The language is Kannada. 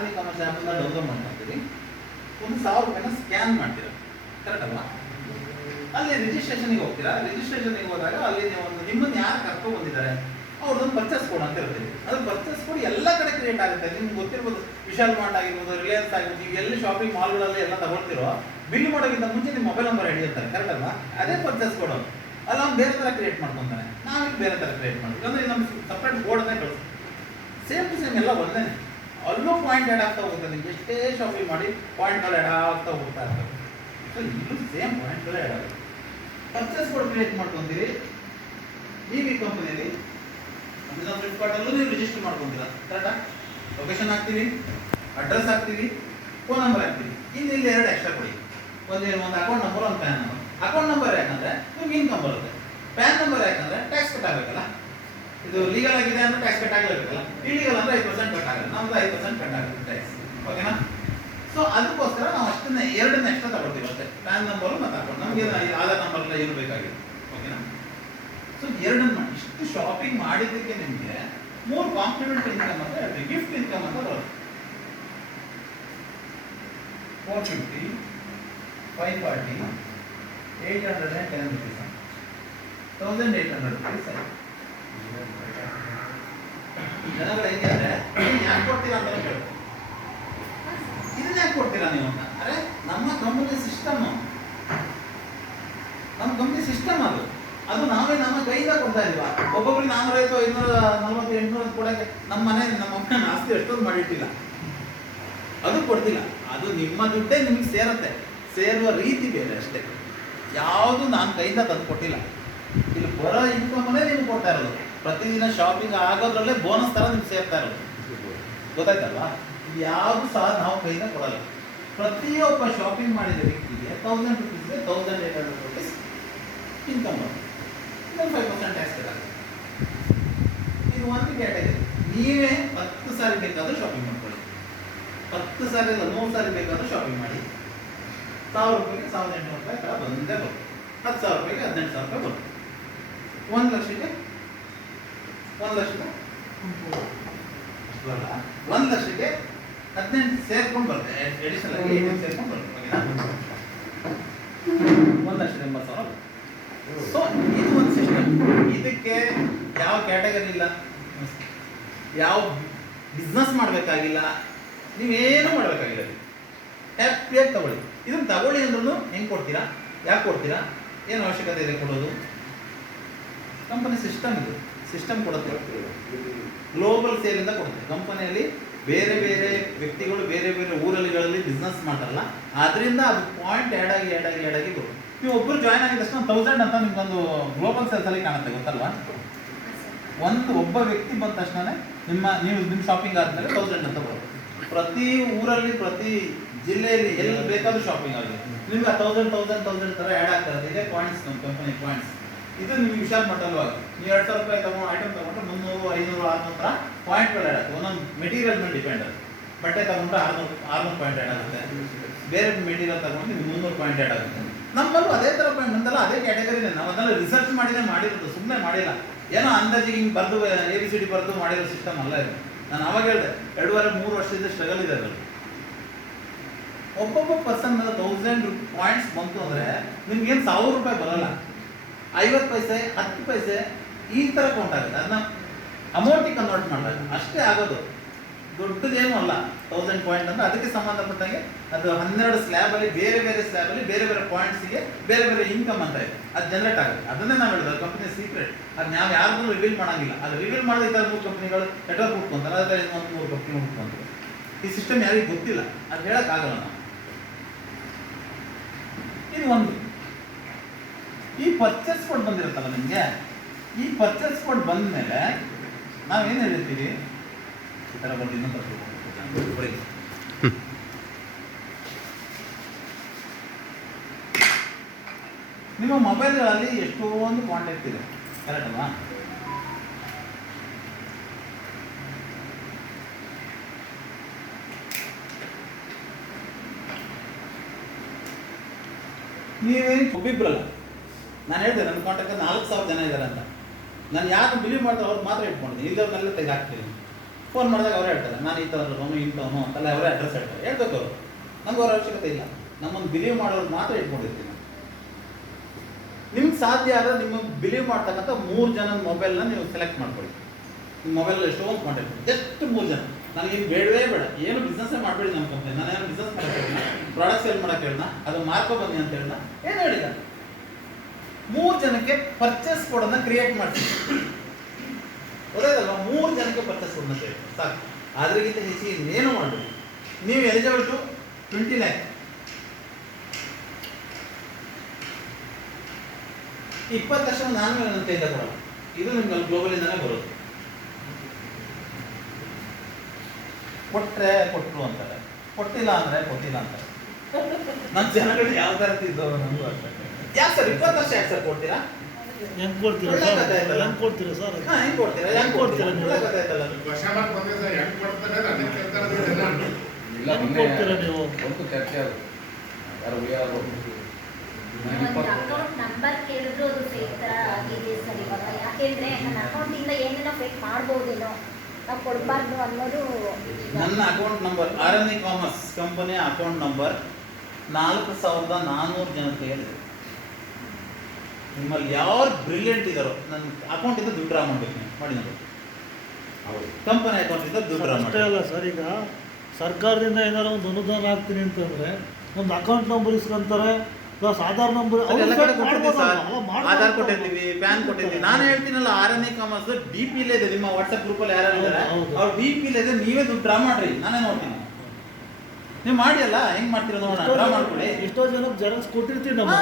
ಕಾಮರ್ಸ್ ಆ್ಯಪನ್ನು ಡೌನ್ಲೋಡ್ ಮಾಡ್ಕೊತೀರಿ, 1,000 ರೂಪಾಯಿನ ಸ್ಕ್ಯಾನ್ ಮಾಡ್ತೀರಾ, ಕರೆಕ್ಟ್ ಅಲ್ವಾ? ಅಲ್ಲಿ ರಿಜಿಸ್ಟ್ರೇಷನ್ಗೆ ಹೋಗ್ತೀರಾ. ರಿಜಿಸ್ಟ್ರೇಷನ್ಗೆ ಹೋದಾಗ ಅಲ್ಲಿ ನಿಮ್ಮನ್ನು ಯಾರು ಕರ್ಕೊಂಡು ಬಂದಿದ್ದಾರೆ ಅವ್ರದ್ದೊಂದು ಪರ್ಚೇಸ್ ಕೋಡ್ ಅಂತ ಇರ್ತೀವಿ. ಅದು ಪರ್ಚೇಸ್ ಕೋಡ್ ಎಲ್ಲ ಕಡೆ ಕ್ರಿಯೇಟ್ ಆಗುತ್ತೆ. ನಿಮ್ಗೆ ಗೊತ್ತಿರ್ಬೋದು, ವಿಶಾಲ್ ಮಾರ್ಟ್ ಆಗಿರ್ಬೋದು, ರಿಲಯನ್ಸ್ ಆಗಿರ್ಬೋದು, ನೀವು ಎಲ್ಲಿ ಶಾಪಿಂಗ್ ಮಾಲ್ಗಳಲ್ಲಿ ಎಲ್ಲ ತಗೊಳ್ತಿರೋ ಬಿಲ್ ಮಾಡೋಕ್ಕಿಂತ ಮುಂಚೆ ನಿಮ್ಮ ಮೊಬೈಲ್ ನಂಬರ್ ಹಿಡಿಯುತ್ತಾರೆ, ಕರೆಕ್ಟ್ ಅಲ್ವಾ? ಅದೇ ಪರ್ಚೇಸ್ ಕೋಡ್ ಅಲ್ಲ, ಅವ್ನು ಬೇರೆ ಥರ ಕ್ರಿಯೇಟ್ ಮಾಡ್ಕೊತಾನೆ, ನಾವಿಲ್ಲಿ ಬೇರೆ ಥರ ಕ್ರಿಯೇಟ್ ಮಾಡ್ತೀವಿ. ಅಂದರೆ ನಮ್ಮ ಸಪ್ರೇಟ್ ಬೋರ್ಡನ್ನೇ ಕಳಿಸ್ತೀವಿ. ಸೇಮ್ ಟು ಸೇಮ್ ಎಲ್ಲ ಒಂದೇ. ಅಲ್ಲೂ ಪಾಯಿಂಟ್ ಆ್ಯಡ್ ಆಗ್ತಾ ಹೋಗುತ್ತೆ. ನಿಮ್ಗೆ ಎಷ್ಟೇ ಶಾಪಿಂಗ್ ಮಾಡಿ ಪಾಯಿಂಟ್ಗಳು ಆ್ಯಡ್ ಆಗ್ತಾ ಹೋಗ್ತಾ ಇರ್ತವೆ. ಸೊ ಇಲ್ಲೂ ಸೇಮ್ ಪಾಯಿಂಟ್ಗಳೇ ಆ್ಯಡ್ ಆಗುತ್ತೆ. ಪರ್ಚೇಸ್ ಕೋಡ್ ಕ್ರಿಯೇಟ್ ಮಾಡ್ಕೊತೀರಿ. ನೀವು ಈ ಕಂಪನಿಯಲ್ಲಿ ಅಮೆಝಾನ್ ಫ್ಲಿಪ್ಕಾರ್ಟಲ್ಲೂ ನೀವು ರಿಜಿಸ್ಟರ್ ಮಾಡ್ಕೊತೀರಾ, ಕರೆಕ್ಟಾ? ಲೊಕೇಶನ್ ಹಾಕ್ತೀವಿ, ಅಡ್ರೆಸ್ ಹಾಕ್ತೀವಿ, ಫೋನ್ ನಂಬರ್ ಹಾಕ್ತೀವಿ. ಇಲ್ಲಿ ಎರಡು ಎಕ್ಸ್ಟ್ರಾ ಕೊಡಿ. ಒಂದು ಅಕೌಂಟ್ ನಂಬರ್, ಒಂದು ಪ್ಯಾನ್ ನಂಬರ್. ಅಕೌಂಟ್ ನಂಬರ್ ಯಾಕಂದರೆ ನಿಮ್ಗೆ ಇನ್ಕಮ್ ಬರುತ್ತೆ. ಪ್ಯಾನ್ ನಂಬರ್ ಯಾಕಂದರೆ ಟ್ಯಾಕ್ಸ್ ಕಟ್ ಆಗಬೇಕಲ್ಲ. ಇದು ಲೀಗಲ್ ಆಗಿದೆ ಅಂದ್ರೆ ಟ್ಯಾಕ್ಸ್ ಕಟ್ ಆಗಲೇಬೇಕಲ್ಲ. ಇಲ್ಲೀಗಲ್ ಅಂದ್ರೆ 5% ಕಟ್ ಆಗುತ್ತೆ. ನಮ್ದು 5% ಕಟ್ ಆಗುತ್ತೆ ಟ್ಯಾಕ್ಸ್, ಓಕೆನಾ? ಸೊ ಅದಕ್ಕೋಸ್ಕರ ನಾವು ಅಷ್ಟನ್ನ ಎರಡನ್ನ ಎಕ್ಸ್ಟ್ರಾ ತಗೊಳ್ತೀವಿ ಅಷ್ಟೇ. ಪ್ಯಾನ್ ನಂಬರು ಮತ್ತು ಅಕೌಂಟ್. ನಮಗೆ ಆಧಾರ್ ನಂಬರ್ ಎಲ್ಲ ಏನು ಬೇಕಾಗಿದೆ, ಓಕೆನಾ? ಸೊ ಎರಡನ್ನ ಮಾಡಿ ಇಷ್ಟು ಶಾಪಿಂಗ್ ಮಾಡಿದ್ದಕ್ಕೆ ನಿಮಗೆ 3 ಕಾಂಪ್ಲಿಮೆಂಟ್ ಇನ್ಕಮ್ ಅಂತ ಹೇಳ್ತೀವಿ. ಗಿಫ್ಟ್ ಇನ್ಕಮ್ ಅಂತ ಬರುತ್ತೆ. 450, 540, 810 rupees, 1800 rupees. ಜನಗಳು ಹೆಂಗೆ ಅಂದರೆ ಇದನ್ನ ಯಾಕೆ ಕೊಡ್ತೀರಾ ಅಂತ ಕೇಳ್ತಾರೆ. ಇದನ್ನ ಯಾಕೆ ಕೊಡ್ತೀರಾ ನೀವು ಅಂತ? ಅರೆ ನಮ್ಮ ಕಂಪನಿ ಸಿಸ್ಟಮ್, ನಮ್ಮ ಕಂಪನಿ ಸಿಸ್ಟಮ್ ಅದು ನಾವೇ ನಮ್ಮ ಕೈಯಿಂದ ಕೊಡ್ತಾ ಇದೀವಾ. ಒಬ್ಬೊಬ್ರಿಗೆ 450, 540, 800 ಕೊಡೋಕ್ಕೆ ನಮ್ಮ ಅಮ್ಮನ ಆಸ್ತಿ ಎಷ್ಟೊಂದು ಮಾಡಿಟ್ಟಿಲ್ಲ, ಅದು ಕೊಡ್ತಿಲ್ಲ. ಅದು ನಿಮ್ಮ ದುಡ್ಡೇ ನಿಮಗೆ ಸೇರುತ್ತೆ. ಸೇರುವ ರೀತಿ ಬೇರೆ ಅಷ್ಟೇ. ಯಾವುದು ನಾನು ಕೈಯಿಂದ ತಂದು ಕೊಟ್ಟಿಲ್ಲ. ಇಲ್ಲಿ ಬರೋ ಇನ್ಕಮನ್ನೇ ನಿಮ್ಗೆ ಕೊಡ್ತಾ ಇರೋದು. ಪ್ರತಿದಿನ ಶಾಪಿಂಗ್ ಆಗೋದ್ರಲ್ಲೇ ಬೋನಸ್ ಥರ ನಿಮ್ಗೆ ಸೇರ್ತಾ ಇರೋದು, ಗೊತ್ತಾಯ್ತಲ್ವಾ? ಇದು ಯಾವುದು ಸಹ ನಾವು ಕೈಯಿಂದ ಕೊಡಲ್ಲ. ಪ್ರತಿಯೊಬ್ಬ ಶಾಪಿಂಗ್ ಮಾಡಿದ ವ್ಯಕ್ತಿಗೆ 1000 ರೂಪೀಸ್ಗೆ 1800 ರೂಪೀಸ್ ಇನ್ಕಮ್ ಬರುತ್ತೆ. 5% ಟ್ಯಾಕ್ಸ್ ಕಟ್ಟಾಗುತ್ತೆ. ಇದು ಒಂದು ಕ್ಯಾಟಗರಿ. ನೀವೇ 10 ಸಾರಿ ಬೇಕಾದರೂ ಶಾಪಿಂಗ್ ಮಾಡ್ಕೊಳ್ಳಿ. 10 ಸಾರಿ ಅಲ್ಲ, 100 ಸಾರಿ ಬೇಕಾದರೂ ಶಾಪಿಂಗ್ ಮಾಡಿ. 1000 ರೂಪಾಯಿಗೆ 1800 ರೂಪಾಯಿ ಥರ ಬಂದೇ ಬರುತ್ತೆ. 10,000 ರೂಪಾಯಿಗೆ 18,000 ರೂಪಾಯಿ ಬರುತ್ತೆ. 1 ಲಕ್ಷಕ್ಕೆ 1 ಲಕ್ಷಕ್ಕೆ 18 ಸೇರ್ಕೊಂಡು ಬರುತ್ತೆ. ಎಡಿಷನಲ್ ಆಗಿ 18 ಸೇರ್ಕೊಂಡು ಬರುತ್ತೆ. 1,80,000. ಸೊ ಇದು ಒಂದು ಸಿಸ್ಟಮ್. ಇದಕ್ಕೆ ಯಾವ ಕ್ಯಾಟಗರಿ ಇಲ್ಲ, ಯಾವ ಬಿಸ್ನೆಸ್ ಮಾಡಬೇಕಾಗಿಲ್ಲ, ನೀವೇನು ಮಾಡಬೇಕಾಗಿಲ್ಲ. ಹ್ಯಾಪಿಯಾಗಿ ತಗೊಳ್ಳಿ. ಇದನ್ನು ತಗೊಳ್ಳಿ ಅಂದ್ರೂ ಹೆಂಗೆ ಕೊಡ್ತೀರಾ, ಯಾಕೆ ಕೊಡ್ತೀರಾ, ಏನು ಅವಶ್ಯಕತೆ ಇದೆ ಕೊಡೋದು? ಕಂಪನಿ ಸಿಸ್ಟಮ್ ಇದು. ಸಿಸ್ಟಮ್ ಕೊಡುತ್ತೆ. ಗ್ಲೋಬಲ್ ಸೇಲಿಂದ ಕೊಡುತ್ತೆ. ಕಂಪನಿಯಲ್ಲಿ ಬೇರೆ ಬೇರೆ ವ್ಯಕ್ತಿಗಳು ಬೇರೆ ಬೇರೆ ಊರುಗಳಲ್ಲಿ ಬಿಸ್ನೆಸ್ ಮಾಡ್ತಾರಲ್ಲ, ಅದರಿಂದ ಅದು ಪಾಯಿಂಟ್ ಆ್ಯಡ್ ಆಗಿ ಬರುತ್ತೆ. ನೀವು ಒಬ್ಬರು ಜಾಯ್ನ್ ಆಗಿದ ತಕ್ಷಣ 1000 ಅಂತ ನಿಮ್ಗೊಂದು ಗ್ಲೋಬಲ್ ಸೇಲ್ಸಲ್ಲಿ ಕಾಣುತ್ತೆ, ಗೊತ್ತಲ್ವಾ? ಒಬ್ಬ ವ್ಯಕ್ತಿ ಬಂದ ತಕ್ಷಣ ನಿಮ್ಮ ಶಾಪಿಂಗ್ ಆದಮೇಲೆ 1000 ಅಂತ ಬರುತ್ತೆ. ಪ್ರತಿ ಊರಲ್ಲಿ ಪ್ರತಿ ಜಿಲ್ಲೆಯಲ್ಲಿ ಎಲ್ಲಿ ಬೇಕಾದ್ರೂ ಶಾಪಿಂಗ್ ಆಗಿದೆ ನಿಮ್ಗೆ 1000 ಥರ ಆ್ಯಡ್ ಆಗ್ತಾ ಇರುತ್ತೆ. ಇದೇ ಪಾಯಿಂಟ್ಸ್, ನಮ್ಮ ಕಂಪನಿ ಪಾಯಿಂಟ್ಸ್. ಇದು ನಿಮ್ಗೆ ವಿಶಾಲ್ ಮಟ್ಟಲ್ಲೂ ಆಗುತ್ತೆ. ನೀವು 2000 ರೂಪಾಯಿ ತಗೊಂಡು ಐಟಮ್ ತಗೊಂಡ್ರೆ 300, 500, 600 ಥರ ಪಾಯಿಂಟ್ಗಳು ಆ್ಯಡ್ ಆಗುತ್ತೆ. ಒಂದೊಂದು ಮೆಟೀರಿಯಲ್ ಮೇಲೆ ಡಿಪೆಂಡ್ ಆಗುತ್ತೆ. ಬಟ್ಟೆ ತಗೊಂಡ್ರೆ 600 ಪಾಯಿಂಟ್ ಆ್ಯಡ್ ಆಗುತ್ತೆ. ಬೇರೆ ಮೆಟೀರಿಯಲ್ ತಗೊಂಡು ನಿಮ್ಗೆ 300 ಪಾಯಿಂಟ್ ಆ್ಯಡ್ ಆಗುತ್ತೆ. ನಮ್ಮಲ್ಲೂ ಅದೇ ಥರ ಪಾಯಿಂಟ್ ಅಂತಲ್ಲ, ಅದೇ ಕ್ಯಾಟಗರಿನೇ. ನಾವು ಅದನ್ನೆಲ್ಲ ರಿಸರ್ಚ್ ಮಾಡಿರೋದು, ಸುಮ್ಮನೆ ಮಾಡಿಲ್ಲ. ಏನೋ ಅಂದಾಜಿಗೆ ಹಿಂಗೆ ಬರೆದು ABCD ಬರೆದು ಮಾಡಿರೋ ಸಿಸ್ಟಮ್ ಅಲ್ಲ ಇದು. ನಾನು ಅವಾಗ ಹೇಳಿದೆ 2.5-3 ವರ್ಷದಿಂದ ಸ್ಟ್ರಗಲ್ ಇದೆ ಅದರಲ್ಲಿ. ಒಬ್ಬೊಬ್ಬ ಪರ್ಸನ್ ಮೇಲೆ 1000 ಪಾಯಿಂಟ್ಸ್ ಬಂತು ಅಂದರೆ ನಿಮ್ಗೇನು 1000 ರೂಪಾಯಿ ಬರೋಲ್ಲ. 50 ಪೈಸೆ, 10 ಪೈಸೆ ಈ ಥರ ಕೌಂಟ್ ಆಗುತ್ತೆ. ಅದನ್ನ ಅಮೌಂಟಿಗೆ ಕನ್ವರ್ಟ್ ಮಾಡಿದಾಗ ಅಷ್ಟೇ ಆಗೋದು. ದೊಡ್ಡದೇನೂ ಅಲ್ಲ 1000 ಪಾಯಿಂಟ್ ಅಂದರೆ. ಅದಕ್ಕೆ ಸಂಬಂಧಪಟ್ಟಂಗೆ ಅದು 12 ಸ್ಲ್ಯಾಬಲ್ಲಿ ಬೇರೆ ಬೇರೆ ಸ್ಲ್ಯಾಬಲ್ಲಿ ಬೇರೆ ಬೇರೆ ಪಾಯಿಂಟ್ಸಿಗೆ ಬೇರೆ ಬೇರೆ ಇನ್ಕಮ್ ಅಂತ ಇದೆ. ಅದು ಜನರೇಟ್ ಆಗುತ್ತೆ. ಅದನ್ನೇ ನಾವು ಹೇಳಿದ್ರು ಕಂಪನಿ ಸೀಕ್ರೆಟ್. ಅದು ನಾವು ಯಾರಿಗೂ ರಿವೀಲ್ ಮಾಡೋಂಗಿಲ್ಲ. ಅದು ರಿವೀಲ್ ಮಾಡಿದ ಈ ಥರ 3 ಕಂಪ್ನಿಗಳು ನೆಟ್ವರ್ಕ್ ಹುಡ್ಕೊಂತಾರೆ. ಅದರ 3 ಕಂಪ್ನಿ ಹುಡ್ಕೊಂತಾರೆ. ಈ ಸಿಸ್ಟಮ್ ಯಾರಿಗೂ ಗೊತ್ತಿಲ್ಲ, ಅದು ಹೇಳೋಕ್ಕಾಗಲ್ಲ ನಾವು. ಇದು ಒಂದು. ಈ ಪರ್ಚೇಸ್ ಕೋಡ್ ಬಂದಿರುತ್ತಲ್ಲ ನಿಮಗೆ, ಈ ಪರ್ಚೇಸ್ ಕೋಡ್ ಬಂದ ಮೇಲೆ ನಾವೇನು ಹೇಳಿರ್ತೀವಿ, ಈ ಥರ ಬಂದು ಇನ್ನೊಂದು ನಿಮ್ಮ ಮೊಬೈಲ್ಗಳಲ್ಲಿ ಎಷ್ಟೊಂದು ಕಾಂಟ್ಯಾಕ್ಟ್ ಇದೆ, ಕರೆಕ್ಟ್ ಅಲ್ವಾ? ನೀವೇನು ಒಬ್ಬಿಬ್ರಲ್ಲ. ನಾನು ಹೇಳಿದೆ ನನ್ನ ಕಾಂಟ್ಯಾಕ್ಟ್ 4000 ಜನ ಇದ್ದಾರೆ ಅಂತ. ನಾನು ಯಾರು ಬಿಲೀವ್ ಮಾಡ್ತಾರೆ ಅವ್ರು ಮಾತ್ರ ಇಟ್ಕೊಂಡಿದ್ದೀನಿ. ಇಲ್ಲವ್ರನ್ನೆಲ್ಲ ತೆಗೆದು ಹಾಕ್ತೀನಿ. ಫೋನ್ ಮಾಡಿದಾಗ ಅವರೇ ಹೇಳ್ತಾರೆ ನಾನು ಈ ಥರದವನು ಇಂಥವನು ಅಂತೆಲ್ಲ ಅವರೇ ಅಡ್ರೆಸ್ ಹೇಳ್ತಾರೆ. ಹೇಳ್ಬೇಕು ಅವರು, ನಮ್ಗೆ ಅವ್ರ ಅವಶ್ಯಕತೆ ಇಲ್ಲ. ನಮ್ಮನ್ನು ಬಿಲೀವ್ ಮಾಡೋರು ಮಾತ್ರ ಇಟ್ಕೊಂಡಿರ್ತೀನಿ. ನಿಮ್ಗೆ ಸಾಧ್ಯ ಆದರೆ ನಿಮಗೆ ಬಿಲೀವ್ ಮಾಡ್ತಕ್ಕಂಥ 3 ಜನ ಮೊಬೈಲ್ನ ನೀವು ಸೆಲೆಕ್ಟ್ ಮಾಡ್ಕೊಳ್ಳಿ. ನಿಮ್ಮ ಮೊಬೈಲಲ್ಲಿ ಎಷ್ಟೋ ಒಂದು ಕಾಂಟ್ಯಾಕ್ಟ್, ಜಸ್ಟ್ 3 ಜನ. ನನಗೆ ಬೇಡವೇ ಬೇಡ, ಏನು ಬಿಸ್ನೆಸ್ಸೇ ಮಾಡಬೇಡಿ ನಮ್ಮ ಕಂಪ್ನಿ. ನಾನು ಏನು ಬಿಸ್ನೆಸ್ ಮಾಡೋಕ್ಕೆ ಹೇಳಿನ, ಪ್ರಾಡಕ್ಟ್ ಸೇಲ್ ಮಾಡೋಕ್ಕೆ ಹೇಳಿನ, ಅದು ಮಾರ್ಕೊ ಬನ್ನಿ ಅಂತ ಹೇಳಿನ, ಏನು ಹೇಳಿಲ್ಲ. 3 ಜನಕ್ಕೆ ಪರ್ಚೇಸ್ ಕೋಡನ್ನು ಕ್ರಿಯೇಟ್ ಮಾಡ್ತೀನಿ. ಗೊತ್ತಾಯ್ತಲ್ವ? 3 ಜನಕ್ಕೆ ಪರ್ಚೇಸ್ ಕೋಡನ್ನು ಕ್ರಿಯೇಟ್ ಸಾಕು. ಅದರಿಗಿಂತ ಹೆಚ್ಚಿಗೆ ಇನ್ನೇನು ಮಾಡಬೇಡಿ. ನೀವು ಎಲಿಜಿಬಲ್ ಟು 20 lakh. 20 ಲಕ್ಷ ನಾನು ನನ್ನ ಕೈಯಿಂದ ಕೊಡಲ್ಲ. ಇದು ನಿಮ್ಗೆ ಗ್ಲೋಬಲಿಂದನೇ ಬರೋದು. ಕೊಟ್ಟರೆ ಕೊಟ್ಟರು ಅಂತಾರೆ, ಕೊಟ್ಟಿಲ್ಲ ಅಂದರೆ ಕೊಟ್ಟಿಲ್ಲ ಅಂತಾರೆ. ನನ್ನ ಜನಗಳು ಯಾವ ಥರ ತಿದ್ದವರು ನಮಗೂ ಅರ್ಥ. ಯಾಕೆ ಸರ್ 20 ಲಕ್ಷ ಯಾಕೆ ಸರ್ ಕೊಡ್ತೀರಾ? ಹೆಂಗ್ ಕೊಡ್ತೀರಾ ಸರ್? ಹೆಂಗ್ ಕೊಡ್ತೀರಾ ಸರ್? ಹೆಂಗ್ ಕೊಡ್ತೀರಾ? ಹೆಂಗ್ ಕೊಡ್ತೀರಾ? ಒಳ್ಳೆ ಕಥೆ ಆಯ್ತಲ್ಲ. ಹೆಂಗ್ ಕೊಡ್ತೀರಾ ನೀವು? ಚರ್ಚೆ ಯಾರು ಅಕೌಂಟ್ ನಂಬರ್ ಕೇಳಿದ್ರು ಅದು ಫೇಕ್ ತರ ಆಗಿದೆ ಸರ್ ಇವಾಗ. ಯಾಕೆಂದ್ರೆ ನನ್ನ ಅಕೌಂಟಿಂದ ಏನೇನೋ ಫೇಕ್ ಮಾಡ್ಬೋದೇನೋ, ನಾವು ಕೊಡಬಾರ್ದು ಅನ್ನೋದು. ನನ್ನ ಅಕೌಂಟ್ ನಂಬರ್ RNE ಕಾಮರ್ಸ್ ಕಂಪನಿಯ ಅಕೌಂಟ್ ನಂಬರ್ 4400 ಜನಕ್ಕೆ ಹೇಳಿದೆ. ನಿಮ್ಮಲ್ಲಿ ಯಾರು ಬ್ರಿಲಿಯಂಟ್ ಇದ್ದಾರೋ ನನ್ನ ಅಕೌಂಟಿಂದ ದುಡ್ಡು ಡ್ರಾ ಮಾಡಬೇಕು ನೀವು ಮಾಡಿ. ನೋಡಿ ಕಂಪನಿ ಅಕೌಂಟಿಂದ ದುಡ್ಡು ಡ್ರಾ ಅಷ್ಟೇ ಮಾಡಿ. ಅಲ್ಲ ಸರ್, ಈಗ ಸರ್ಕಾರದಿಂದ ಏನಾರು ಒಂದು ಅನುದಾನ ಹಾಕ್ತೀನಿ ಅಂತಂದ್ರೆ ಒಂದು ಅಕೌಂಟ್ ನಂಬರ್ ಇಸ್ಕೊಂತಾರೆ, ಪ್ಲಸ್ ಆಧಾರ್ ನಂಬರ್. ಎಲ್ಲ ಕಡೆ ಕೊಟ್ಟಿರ್ತೀವಿ ಸರ್, ಆಧಾರ್ ಕೊಟ್ಟಿರ್ತೀವಿ, ಪ್ಯಾನ್ ಕೊಟ್ಟಿರ್ತೀವಿ. ನಾನು ಹೇಳ್ತೀನಲ್ಲ RNE ಕಾಮರ್ಸ್ DP ಇಲ್ಲೇ ಇದೆ. ನಿಮ್ಮ ವಾಟ್ಸ್ಆಪ್ ಗ್ರೂಪಲ್ಲಿ ಯಾರು ಇದ್ದಾರೆ ಅವ್ರು DP ಇಲ್ಲೇ ಇದೆ. ನೀವೇ ದುಡ್ಡು ಡ್ರಾ ಮಾಡ್ರಿ, ನಾನೇ ನೋಡ್ತೀನಿ. ನೀವು ಮಾಡಿ ಅಲ್ಲ, ಹೆಂಗ್ ಮಾಡ್ತೀರ ನೋಡೋಣ, ಡ್ರಾ ಮಾಡ್ಕೊಳ್ಳಿ. ಎಷ್ಟೋ ಜನಕ್ಕೆ ಜೆರಾಕ್ಸ್ ಕೊಟ್ಟಿರ್ತೀವಿ ನಮ್ಮ